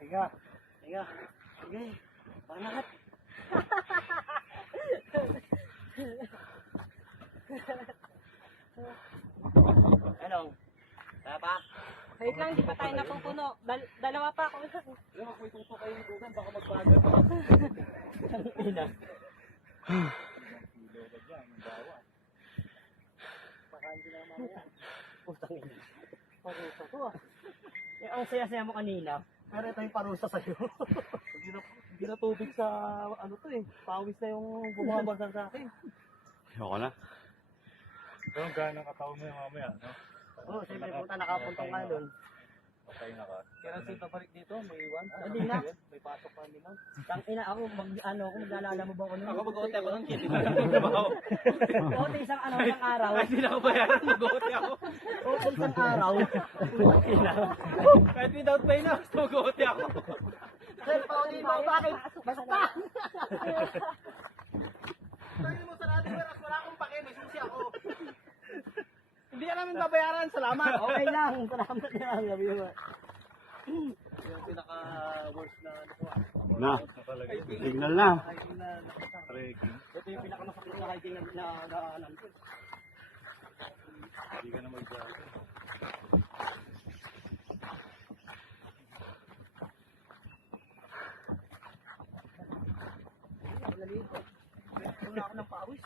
higa. Higa. Sige. Banat. Anong? Kaya pa? Wait lang, di pa tayo napupuno. Dalawa pa ako. Alam mo, kung itutok kayo ni Dugan, baka magbagal pa. Ang ina. Putang ina. Parusa to ah. Ang saya-saya mo kanina. Pero ito yung parusa sa'yo. Hindi na tubig sa ano to eh. Pawis na yung bumabagay sa akin. Ayoko na. Pero gano'ng katawan mo yung mamaya, no? Oo, siyempre puta nakapuntong ka doon. Okay na ka. Kaya nang sita balik dito, may iwan. Hindi na. May pasok pa nila. Tang ina ako, kung naalala mo ba ako nun? Ako mag-ote ako ng kit. Ote isang araw. Ay, hindi na ako bayaran, mag-ote ako. Ote isang araw. Kahit without pay na, mag-ote ako. Sir, pauli mo, bakit? Basta! Sabi mo sa natin, wala akong pake, may susi ako. Hindi ka namin babayaran, salamat. Okay lang, salamat lang. Sabi mo. Yung pinaka-worst na ano ko. Na. Signal na. Hiking na Trekking. ito yung pinakamasakit na hiking na daanan ko. Hindi ka na mag-drive. Wala ako ng pawis.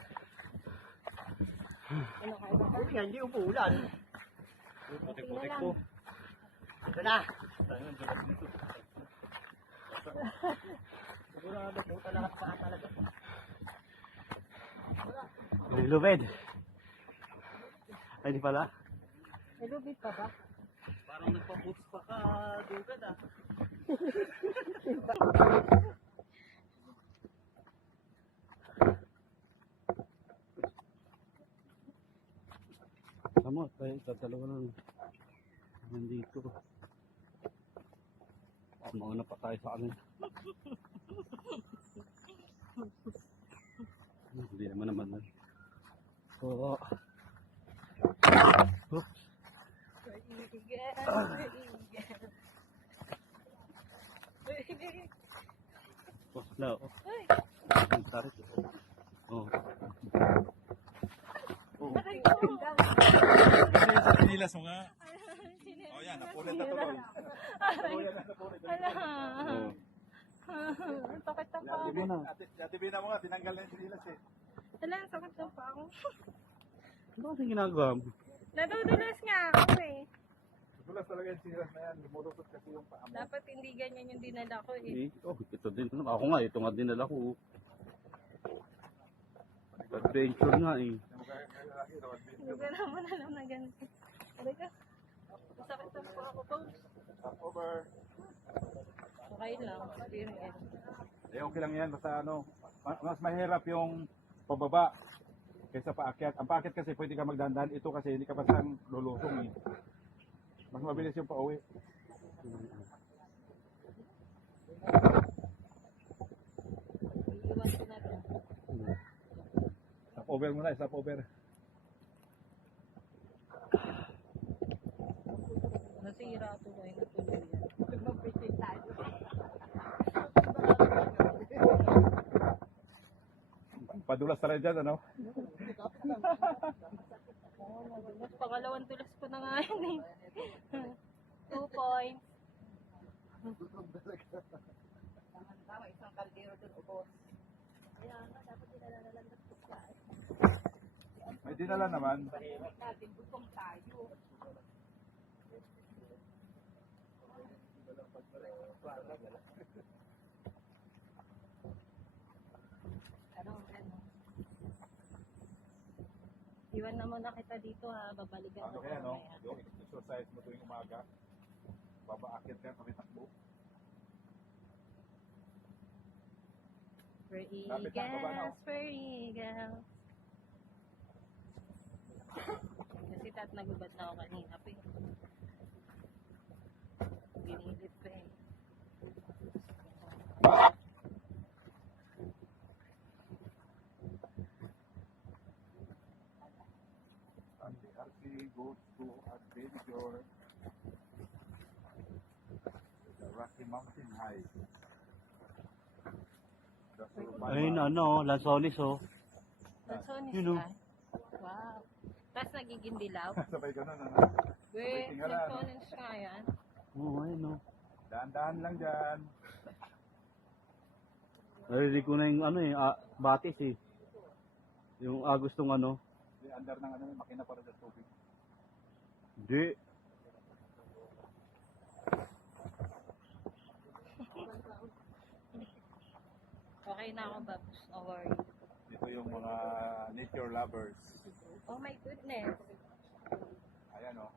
Buti nga, hindi umuulan. Putik-putik po. Ito na. Tayo ng dalas nito. Sigurado po talaga pa talaga. Lubid. Ay, di pala. May lubid pa ba? Parang nagpa-puts pa ka, Dugan ah. Tama, tayo dalawa lang. Nandito. Mauna pa tayo sa akin. Hindi naman. So, oops. Oh, no. Ang tarik. Oh. Kasi sa pinilas mo nga. O yan, napulit na tuloy. Oh. Sakit na pa Di ako. mo na. Ate Bina mo nga, tinanggal na yung pinilas eh. Wala, sakit na pa ako. Ano kasing ginagawa mo? Nadudulas nga ako eh. Tulas talaga yung pinilas na yan. Lumulupot kasi yung paa mo. Dapat hindi ganyan yung dinala ko eh. Oh, ito din. Ako nga, ito nga dinala ko. Adventure nga eh. Hindi ko naman alam na ganito. Aray ka. Sakit na pa ako po. Over. Okay lang. Experience. Eh, okay lang yan. Basta ano, mas mahirap yung pababa kaysa paakyat. Ang paakyat kasi pwede ka magdandan. Ito kasi hindi ka pasang lulusong eh. Mas mabilis yung pauwi. Iwan ko na to. Stop over muna, stop over. Nasira ito ko yung natuloy yan. Magpitin tayo. Padulas na rin dyan, ano? Pangalawang tulas ko na nga yun eh. 2 points. Tama, isang kaldero dun ubos. May dinala naman. Natin, butong tayo. Iwan na muna kita dito ha. Babalikan Ano ko kaya, no? mamaya. Yung exercise mo tuwing umaga. Babaakit ka, kami takbo. For Lapit na, baba na, eagles, for eagles. Kasi nagubat na ako kanina pa eh. Ginilit pa eh. And the RC goes to adventure. The Rocky Rocky Mountain High. Ayun, ano, Lanzones, oh. Lansones You know. ka? Wow. Tapos nagiging dilaw. Sabay ganun, ano? Wait, tingnan. Lansones nga yan. Oo, ayun, oh. Daan-daan lang dyan. Narinig ko na yung, ano, batis, eh. Yung gustong, ano. Di under ng ano, makina para sa tubig. Hindi. Okay na ako, Babs. No worry. Dito yung mga nature lovers. Oh my goodness. Ayan, oh.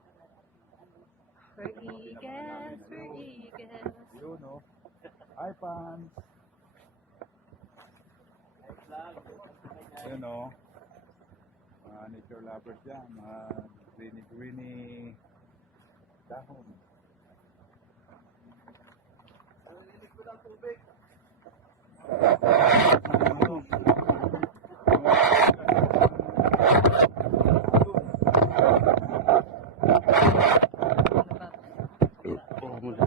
For eagles, for eagles. Yun, oh. Hi, fans. Yun, oh. Mga nature lovers yan. Mga greeny dahon. Oh, mula.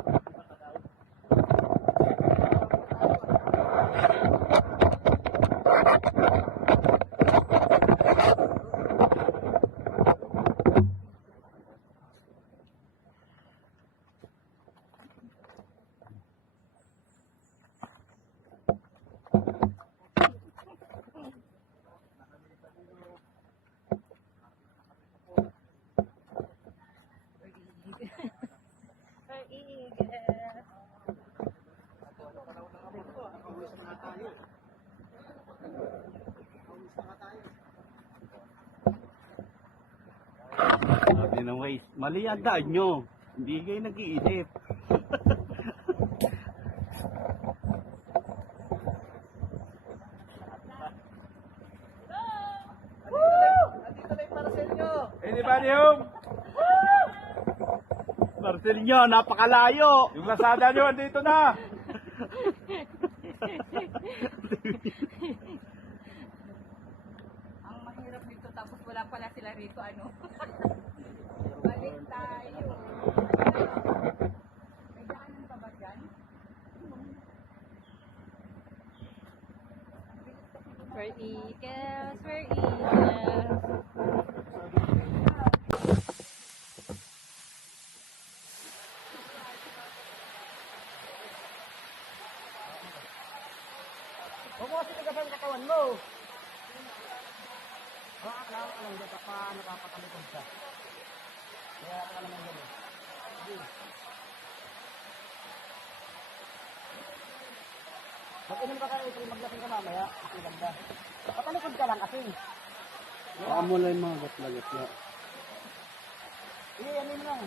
For eagles. Sabi ng ways, mali ang daan nyo. Hindi kayo nag-iisip. Anybody home? Marcel nyo, napakalayo. Yung Lazada nyo, andito na. Ang mahirap dito tapos wala pala sila rito ano. Balik tayo. May daanan pa ba dyan? For eagles, for eagles. Huwag mo kasi tigasan ang katawan mo. Alam dyan, baka napapatalikod ka. Kaya ka naman gano'n. Sige. Mag-inom ka kayo, maglasing ka mamaya. Kasi ganda. Patalikod ka lang kasi. Baka mo lang yung mga gatla-gatla. Sige, ano mo lang.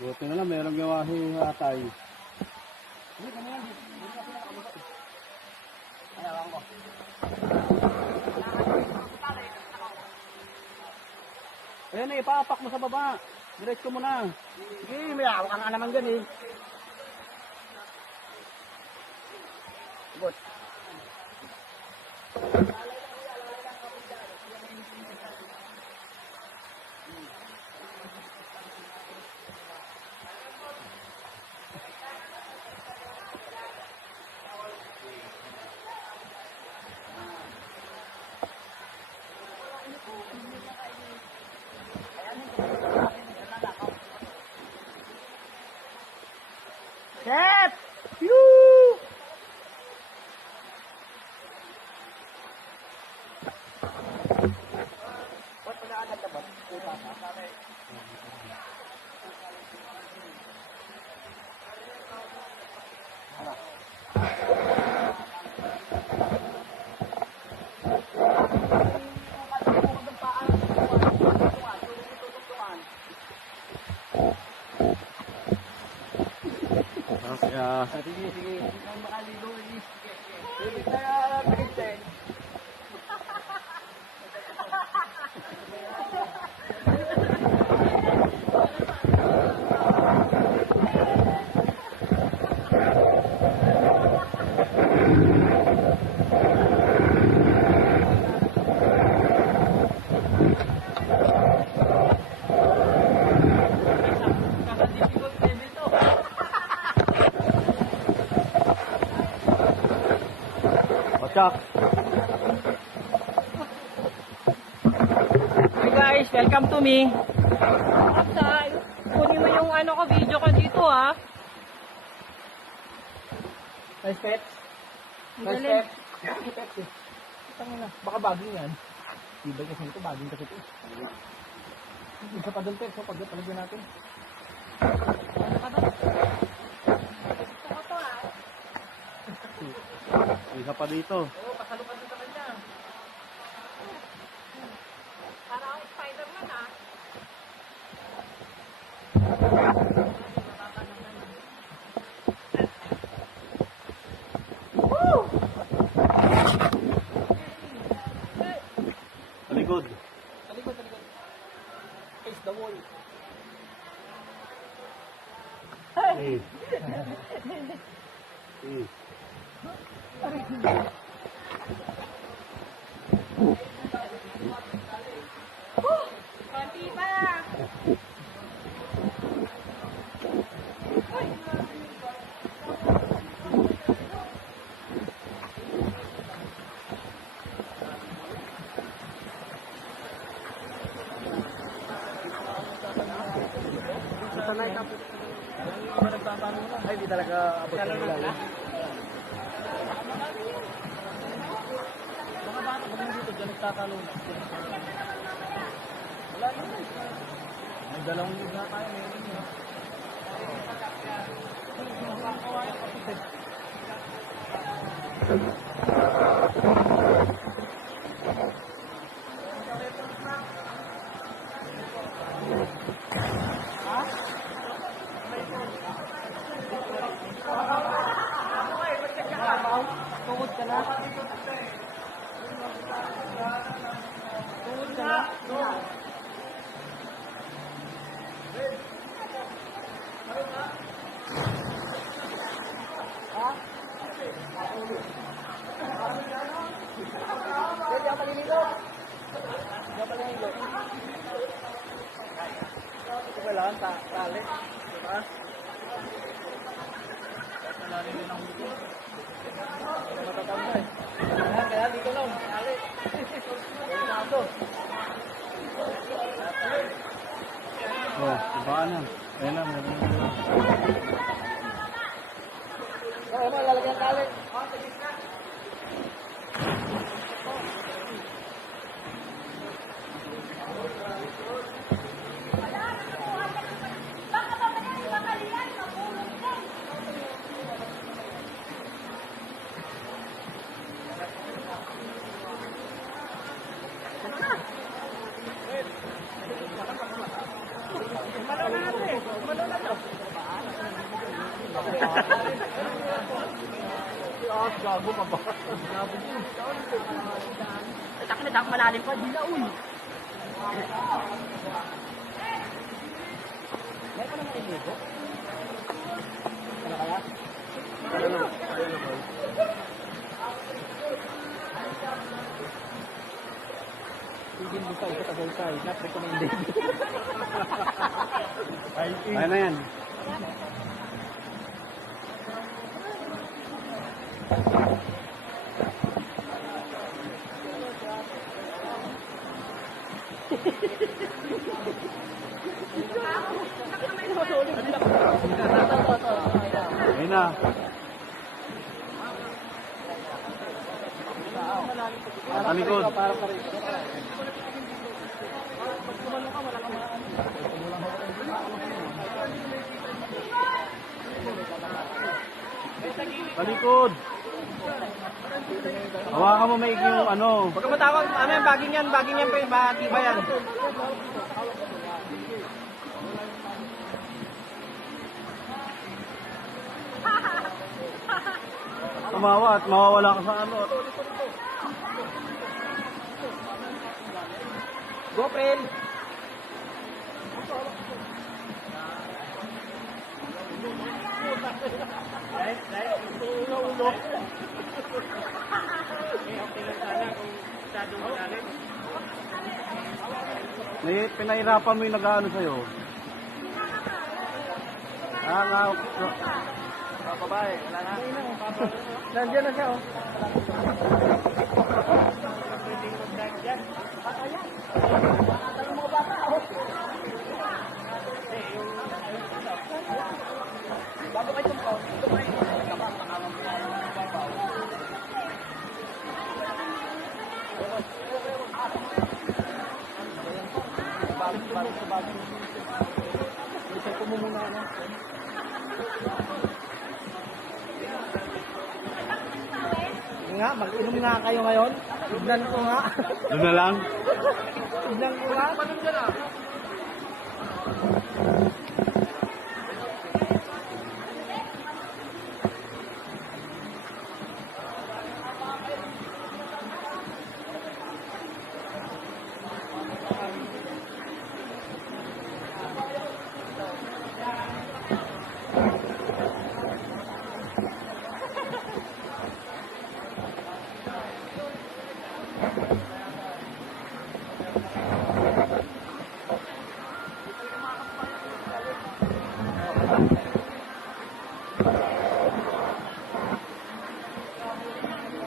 Buti na lang, merong gawahi atay. Hindi, ganyan. Hindi kasi nakakamukha. Ay, awang ko. Ayan eh, ipapak mo sa baba. Diretso mo na. Sige, may awak ka na naman dyan eh. Good. Chef! Yoo! Ba't pag-aanad ka ba? Puta ka. Kaya, Sige, sige. Hindi ka makaligo eh. Sige tayo, Vincent. Chuck. Hi guys, welcome to me. Saan? Kunin mo yung ano ko, video ko dito ha. Nice pet. Nice Galing. pet. Pet eh. Tangina, baka baging yan. Tibay kasi ito, baging kasi ito. Isa pa doon pet, so pag palagyan natin. Ano pa doon? Gusto ko to ha. Isa pa dito. Oo, pasalukan din sa kanya. Para akong Spider-Man ha. Talikod. Talikod, talikod. Face the wall. Eh. Eh. Konti pa. Sanay ka po. Iba nagtatanong na. Ay, di talaga abot ng ilalim. Mga bata, pag dito, dyan nagtatanong na. Wala yun. May dalawang liga tayo. Meron yun. Tungod ka na. Tungod ka na. Hindi ako paliligo. Hindi ako paliligo. Ito ba lang? Tali. Diba? Malalim din ang dito. Matatanda eh. Kaya dito lang. Tali. Mato. Oh, iba na. Ayun na, meron na. Oo, malalagyan ang tali. Gago ka ba? Gago din. Ay, takin na dahil malalim pa. Di na ulo. May pa naman iligo? Ano kaya? Hindi mo sa isa tagay-tay. Not recommended. Ayun na yan. Ayun na. Talikod. Talikod. Hawakan mo maigi yung ano. Huwag ka matawag. Ano yan? Baging yan. Baging yan. Baging ba yan? Tumawa at mawawala ka sa ano. Go, Pren! Pinahirapan mo yung nag-ano sa'yo. babae, wala na. Nandiyan na siya, oh. Nga, mag-inom nga kayo ngayon. Tignan ko nga. Doon na lang. Tignan ko nga.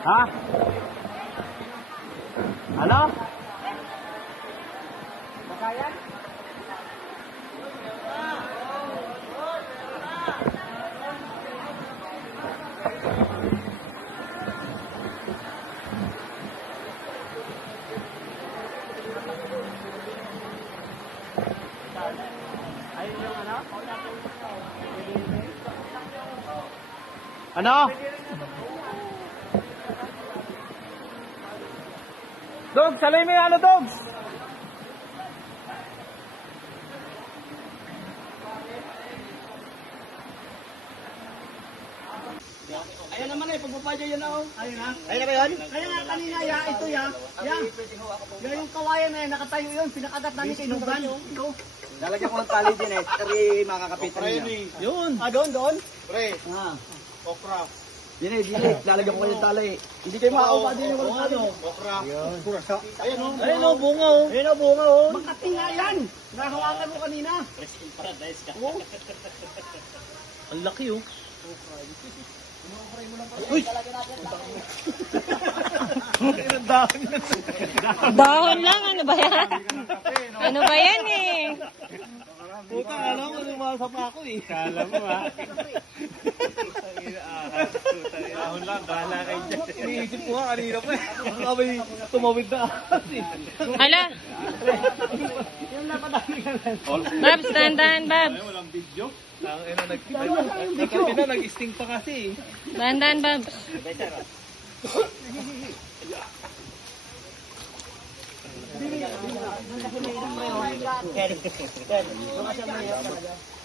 Ha? Ano? Ano? Dogs, salay mo yung ano, dogs? Ayan naman eh, pagpapadya yan na, oh. Ayun na. Ayun na ba yun? Kaya nga kanina, ya, ito ya. Ya. Ya, yung kawayan na yan, nakatayo yun, pinakagat namin sa inugan. Ito. Lalagyan ko ng tali din eh. Tari makakapitan niya. Yun. Ah, doon, doon? Pre, Ah. okra. Dili, lalagyan ko kayo ng tali. Hindi kayo makakawa din yung walang tali. Okra. Ayun o, bunga o. Ayun o, bunga o. Makating nga yan. Nahawakan mo kanina. Paradise ka. Oh. Ang laki o. Uy! Dahon lang, ano ba yan? Ano ba yan eh? Puta, alam ko yung mga sapa ko eh. Kala mo ha. Ahon lang, bahala kayo dyan. Iniisip ko nga kanina pa eh. Baka may tumawid na. Hala, Yung napadami ka lang. Babs, dahan-dahan, Babs. Walang video. Nagkapi na, nag-sting pa kasi eh. Dahan-dahan, Babs.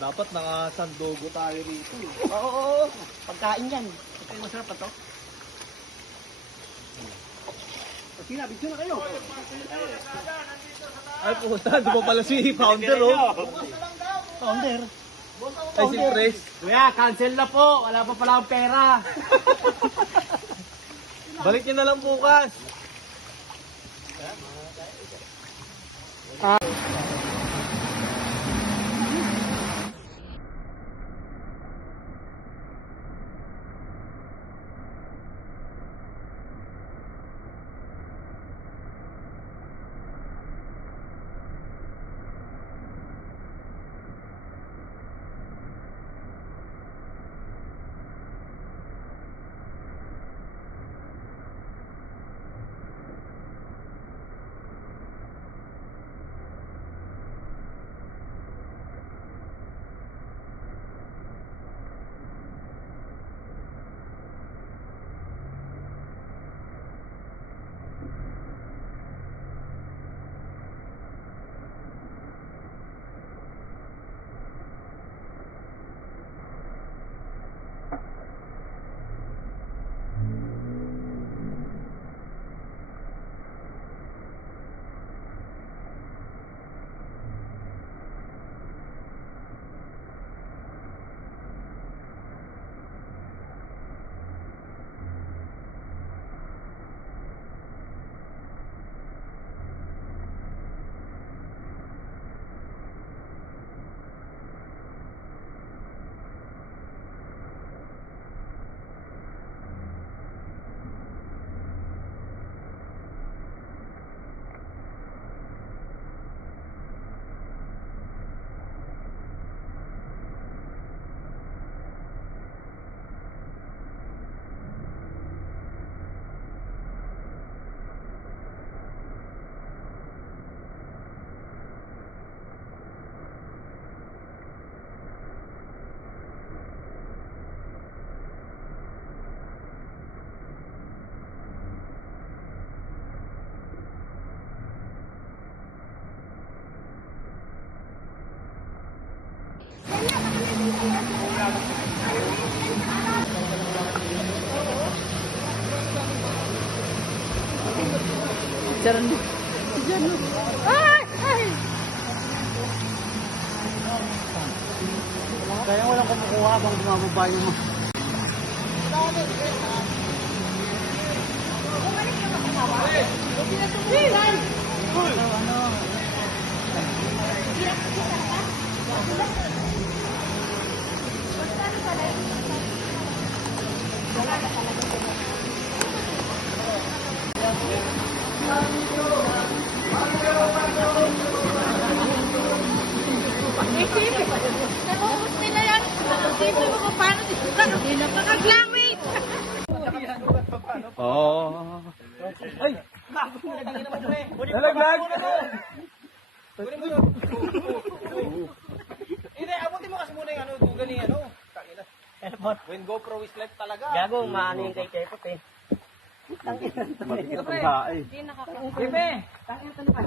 Dapat nakasandogo tayo rito eh. Oo, oo. Pagkain yan. Okay, masarap pa to? Sina, video na kayo. Ay puta, di ba pala si Founder oh? Founder? Ay si Pres. Kuya, cancel na po. Wala pa pala akong pera. Balik niyo na lang bukas. Picturean mo. Kaya walang kumukuha habang bumababa yung mga. Naubos nila yan. Siyempre mo kung paano nakag-language. Oo. Ay! Bago mo na naman, pre. Nalaglag! Hindi, abutin mo kasi muna yung ano, Google yung ano. Airport. When GoPro is live talaga. Gago, maano yung kay Kepot eh. Matigas ang sae. Hindi nakaka- Pepe! Tangin ka na pa.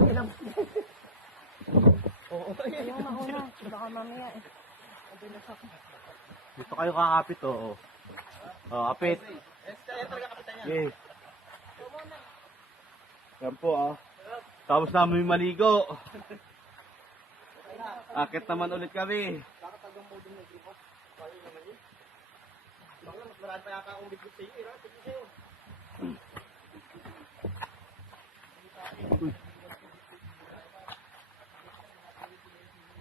Yung mauna. Baka mamaya eh. Dito kayo kakapit, oo. Oh, kapit. Yes. Yan po, ah. Tapos namin maligo. Akit naman ulit kami. Marami pa yata akong bigit sa iyo.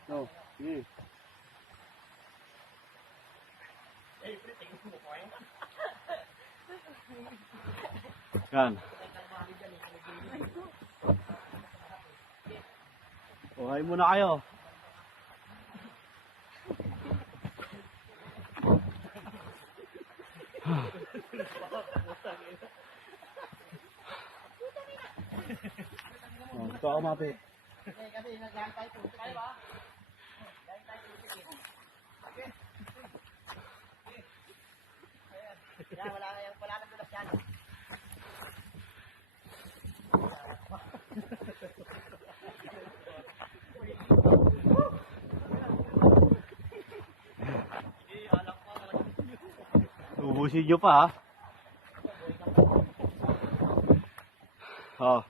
No, yes. Yan. Okay muna kayo. Oh, ito ako mapit. Wala nang dulas yan. Ubusin nyo pa, ha? Oh.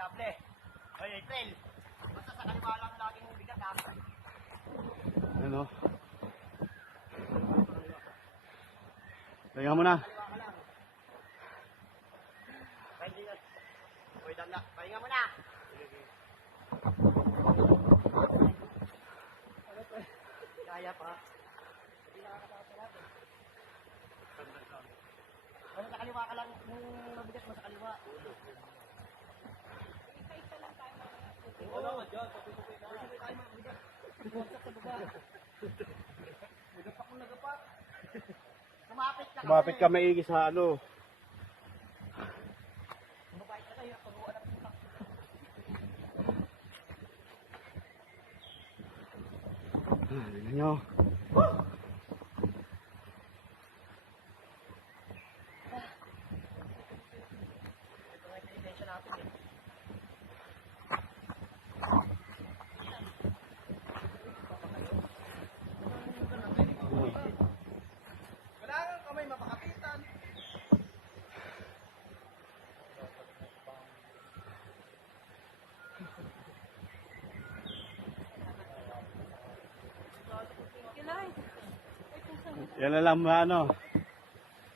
Kable. Hoy, April. Basta sa kaliwa lang laging mong bigat ha. Ano? Pahinga mo na. Hoy, dam na. Pahinga mo na. Kaya pa. Ano sa kaliwa ka lang nung mabigat mo sa kaliwa. Kumapit ka maigi sa ano. Tignan nyo. Wala kang kamay mapakapitan. Kilay. Yan na lang ano.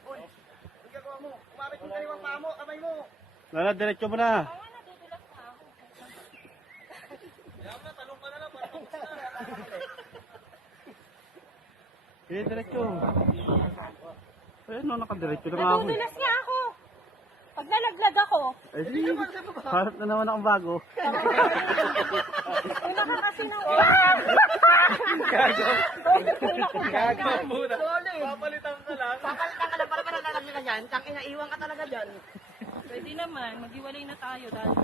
Uy, ang gagawa mo. Kumapit mo kaliwang paa mo, kamay mo. Lala, diretso mo na. Tama na, dudulas na ako. Kaya na, talong ka na lang para tapos na. Sige, diretso. Ayun, no, nakadiretso na nga ako. Nadudulas nga ako. Pag nalaglag ako, Eh, sige. Harap na naman akong bago. una ka kasi ng Gagawa muna. Papalitan ka lang. Papalitan ka lang para nalalag ka dyan. Tangina, iwan ka talaga dyan. Pwede naman, maghiwalay na tayo dahil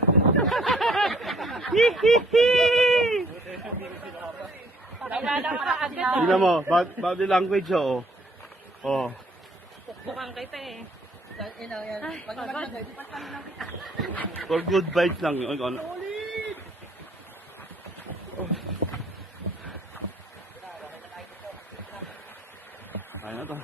Nalala ka agad. Tignan mo, body language, oo. Oh. Bukang kita eh. Ina yan. Ay, pagod. For good vibes lang yun. Ano? Kaya na to.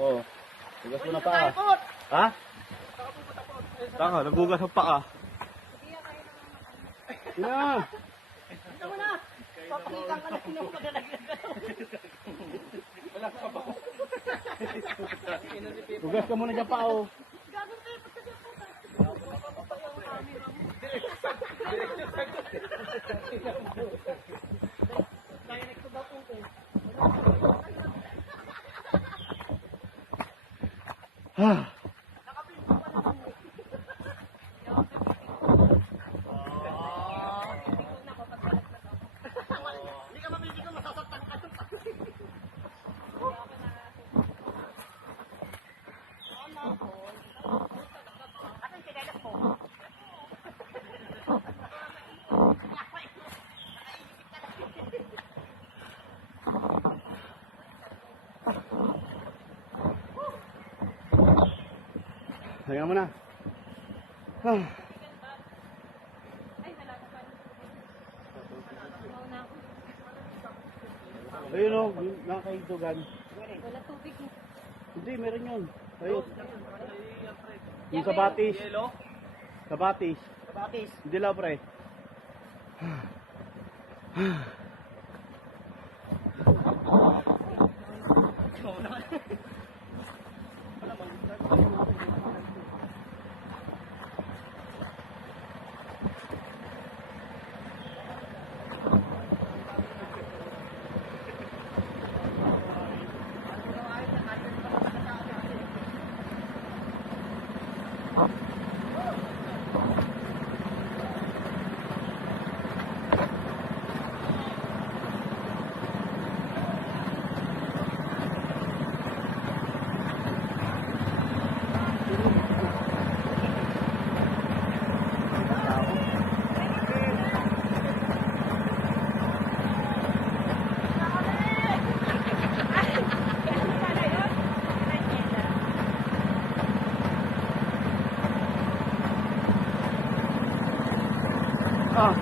Oo. Hugas mo na pa. Ha? Taka, nagugas ang paa. Na. Papakita ka na sino mo magalaglag ka. Hugas ka muna dyan pa, oh. Ah. Hindi ka mabibig ko, masasaktan ka. Ano yung kailangan po? Hayaan mo na. Ah. Ay, wala na pa. Mauna ako. Ayun, oh. Yung nakakaitugan. Wala tubig. Hindi, meron yun. Ayun. Yung sa batis. Sa batis. Batis. Hindi lang, pre. Ah.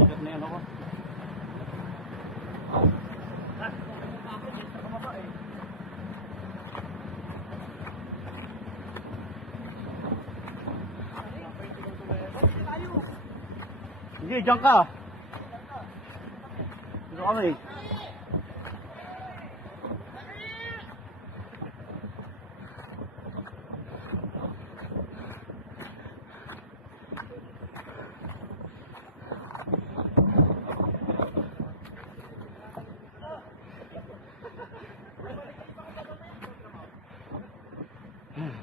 Ikat na yan ako. Sige, dyan ka. Dito kami.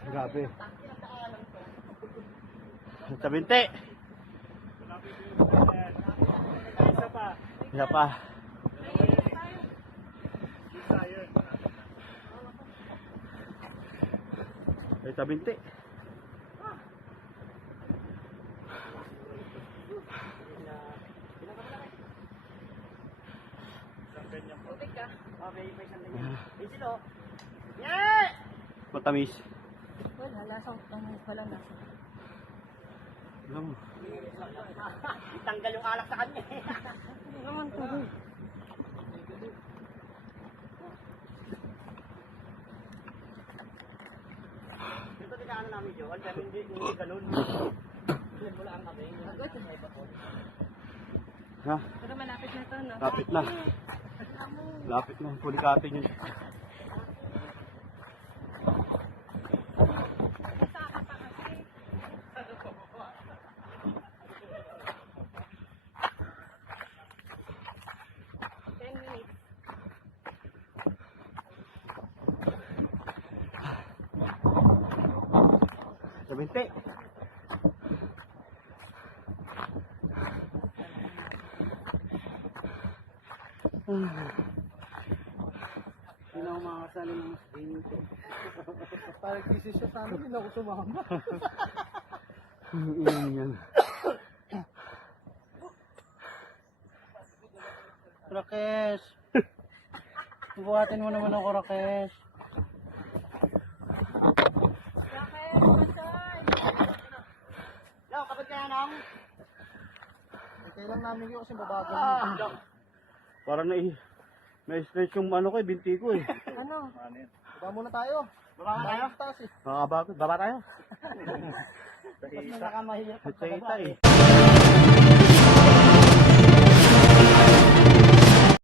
Grabe. Sa binti. Isa pa. Ay, sa binti. Tubig ka. Okay, may sandali. Easy lo. Yeah! Matamis. Wala, lasang wala lasa. Alam mo. Tanggal yung alak sa kanya. Hindi naman tubig. Ito dinaanan namin yun, pero hindi ganun. Wala ang kami. Ha? Pero malapit na ito, no? Lapit na. Lapit na. Pulikatin yun. Sabinte. Hindi na ako makakasali ng mas gaming to. Parang thesis siya sa amin, hindi na ako sumama. Iyan yan. Rakesh! Buhatin mo naman ako, Rakesh. Yo, kapag kaya nang. Kailan namin yun kasi babagal. Para na-stretch yung ano ko, binti ko eh. Ano? Baba muna tayo. Baba tayo. Baba tayo. Mas nakamahirap Sa ita eh.